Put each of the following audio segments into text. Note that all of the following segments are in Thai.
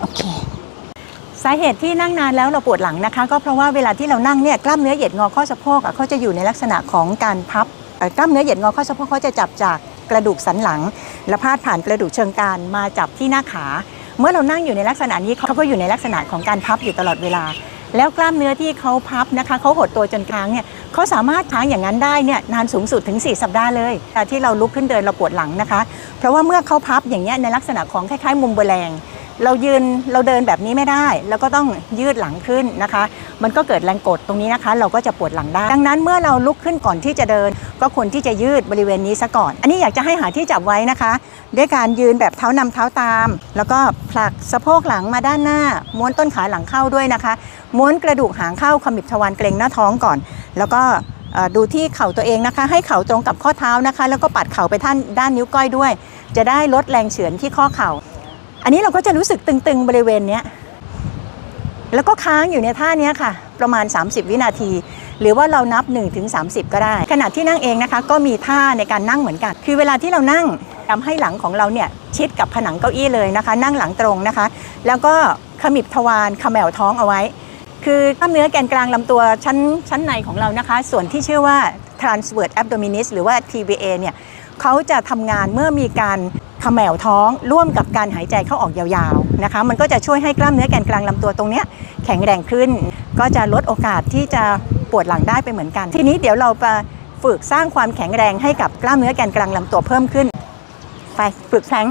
โอเคสาเหตุที่นั่งนานแล้วเราปวดหลังนะคะ ก็เพราะว่าเวลาที่เรานั่งเนี่ยกล้ามเนื้อเหยียดงอข้อสะโพกอะเขาจะอยู่ในลักษณะของการพับกล้ามเนื้อเหยียดงอข้อสะโพกเขาจะจับจากกระดูกสันหลัง และพาดผ่านกระดูกเชิงกรานมาจับที่หน้าขา เมื่อเรานั่งอยู่ในลักษณะนี้เขาก็อยู่ในลักษณะของการพับอยู่ตลอดเวลา แล้วกล้ามเนื้อที่เขาพับนะคะเขาหดตัวจนค้างเนี่ยเขาสามารถค้างอย่างนั้นได้เนี่ยนานสูงสุดถึง 4 สัปดาห์เลยแต่ที่เราลุกขึ้นเดินเราปวดหลังนะคะ เพราะว่าเมื่อเขาพับอย่างเงี้ยในลักษณะของคล้ายๆ มุมแบแรง เรายืนเราเดินแบบนี้ไม่ได้ แล้วก็ต้องยืดหลังขึ้นนะคะ มันก็เกิดแรงกดตรงนี้นะคะ เราก็จะปวดหลังได้ ดังนั้นเมื่อเราลุกขึ้นก่อนที่จะเดิน ก็ควรที่จะยืดบริเวณนี้ซะก่อน อันนี้อยากจะให้หาที่จับไว้นะคะ ด้วยการยืนแบบเท้านำเท้าตาม แล้วก็ผลักสะโพกหลังมาด้านหน้า ม้วนต้นขาหลังเข้าด้วยนะคะ ม้วนกระดูกหางเข้าขมิบทวารเกรงหน้าท้องก่อน แล้วก็ดูที่เข่าตัวเองนะคะ ให้เข่าตรงกับข้อเท้านะคะ แล้วก็ปัดเข่าไปท่านด้านนิ้วก้อยด้วย จะได้ลดแรงเฉือนที่ข้อเข่า อันนี้เราก็จะรู้สึกตึงๆบริเวณเนี้ยแล้วก็ค้างอยู่ในท่าเนี้ยค่ะ ประมาณ 30 วินาที หรือว่าเรานับ1ถึง30 ก็ได้ ขณะที่นั่งเองนะคะ ก็มีท่าในการนั่งเหมือนกัน คือเวลาที่เรานั่งทำให้หลังของเราเนี่ยชิดกับผนังเก้าอี้เลยนะคะ นั่งหลังตรงนะคะ แล้วก็ขมิบทวารขมวท้องเอาไว้ คือกล้ามเนื้อแกนกลางลำตัวชั้นชั้นในของเรานะคะ ส่วนที่ชื่อว่า transverse abdominis หรือว่า TBA เนี่ยเขาจะทำงานเมื่อมีการ เขมวท้องร่วมกับการหายใจเข้าออกยาวๆนะคะ มันก็จะช่วยให้กล้ามเนื้อแกนกลางลำตัวตรงนี้แข็งแรงขึ้น ก็จะลดโอกาสที่จะปวดหลังได้ไปเหมือนกัน ทีนี้เดี๋ยวเราไปฝึกสร้างความแข็งแรงให้กับกล้ามเนื้อแกนกลางลำตัวเพิ่มขึ้น ไปฝึกแพลง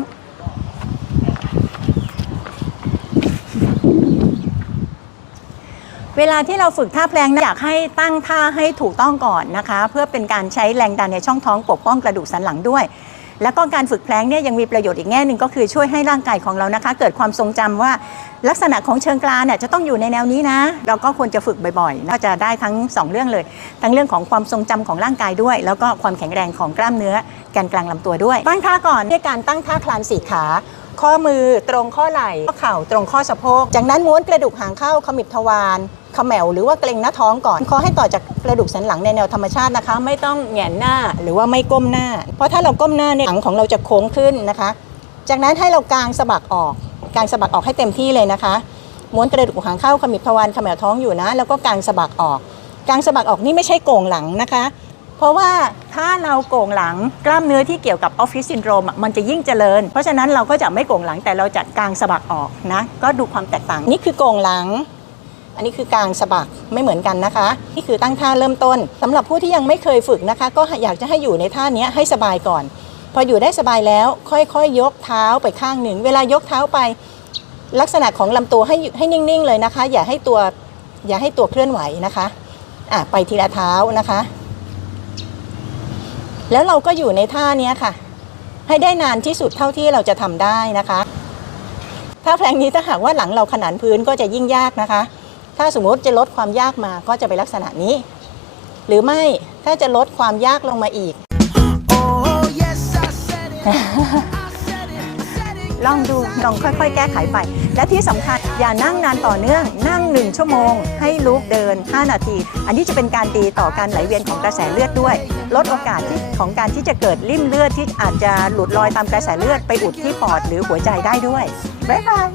เวลาที่เราฝึกท่าแพลงนะอยากให้ตั้งท่าให้ถูกต้องก่อนนะคะ เพื่อเป็นการใช้แรงดันในช่องท้องปกป้องกระดูกสันหลังด้วย แล้วก็การฝึกแพลงเนี่ยยังมีประโยชน์อีกแง่หนึ่งก็คือช่วยให้ร่างกายของเรานะคะ เกิดความทรงจำว่าลักษณะของเชิงกรานเนี่ยจะต้องอยู่ในแนวนี้นะ เราก็ควรจะฝึกบ่อยๆก็จะได้ทั้งสองเรื่องเลย ทั้งเรื่องของความทรงจำของร่างกายด้วย แล้วก็ความแข็งแรงของกล้ามเนื้อแกนกลางลำตัวด้วย ตั้งท่าก่อนด้วยการตั้งท่าคลานสี่ขา ข้อมือตรงข้อไหล่ข้อเข่าตรงข้อสะโพกจากนั้นม้วนกระดูกหางเข้าขมิบทวาร ขมวหรือว่าเกรงหน้าท้องก่อนขอให้ต่อจากกระดูกสันหลังในแนวธรรมชาตินะคะ ไม่ต้องแหงนหน้าหรือว่าไม่ก้มหน้า เพราะถ้าเราก้มหน้าเนี่ยหลังของเราจะโค้งขึ้นนะคะ จากนั้นให้เรากางสะบักออกกางสะบักออกให้เต็มที่เลยนะคะม้วนกระดูกหางเข้าขมิบทวารขมวท้องอยู่นะ แล้วก็กางสะบักออกกางสะบักออกนี่ไม่ใช่โก่งหลังนะคะ เพราะว่าถ้าเราโก่งหลังกล้ามเนื้อที่เกี่ยวกับออฟฟิศซินโดรมมันจะยิ่งเจริญ เพราะฉะนั้นเราก็จะไม่โก่งหลังแต่เราจะกางสะบักออกนะก็ดูความแตกต่างนี่คือโก่งหลัง อันนี้คือกลางสะบักไม่เหมือนกันนะคะ นี่คือตั้งท่าเริ่มต้นสำหรับผู้ที่ยังไม่เคยฝึกนะคะ ก็อยากจะให้อยู่ในท่านี้ให้สบายก่อน พออยู่ได้สบายแล้วค่อยๆยกเท้าไปข้างหนึ่ง เวลายกเท้าไป ลักษณะของลำตัวให้ให้นิ่งๆเลยนะคะ อย่าให้ตัวอย่าให้ตัวเคลื่อนไหวนะคะอะไปทีละเท้านะคะ แล้วเราก็อยู่ในท่านี้ค่ะ ให้ได้นานที่สุดเท่าที่เราจะทำได้นะคะ ถ้าแพลงนี้ถ้าหากว่าหลังเราขนานพื้นก็จะยิ่งยากนะคะ ถ้าสมมติจะลดความยากมาก็จะเป็นลักษณะนี้ หรือไม่ถ้าจะลดความยากลงมาอีก Oh, yes, ลองดูลองค่อยๆ แก้ไขไป และที่สำคัญอย่านั่งนานต่อเนื่อง นั่ง 1 ชั่วโมง ให้ลุกเดิน 5 นาที อันนี้จะเป็นการดีต่อการไหลเวียนของกระแสเลือดด้วย ลดโอกาสที่ของการที่จะเกิดริ่มเลือดที่อาจจะหลุดลอยตามกระแสเลือดไปอุดที่ปอดหรือหัวใจได้ด้วยบ๊ายบาย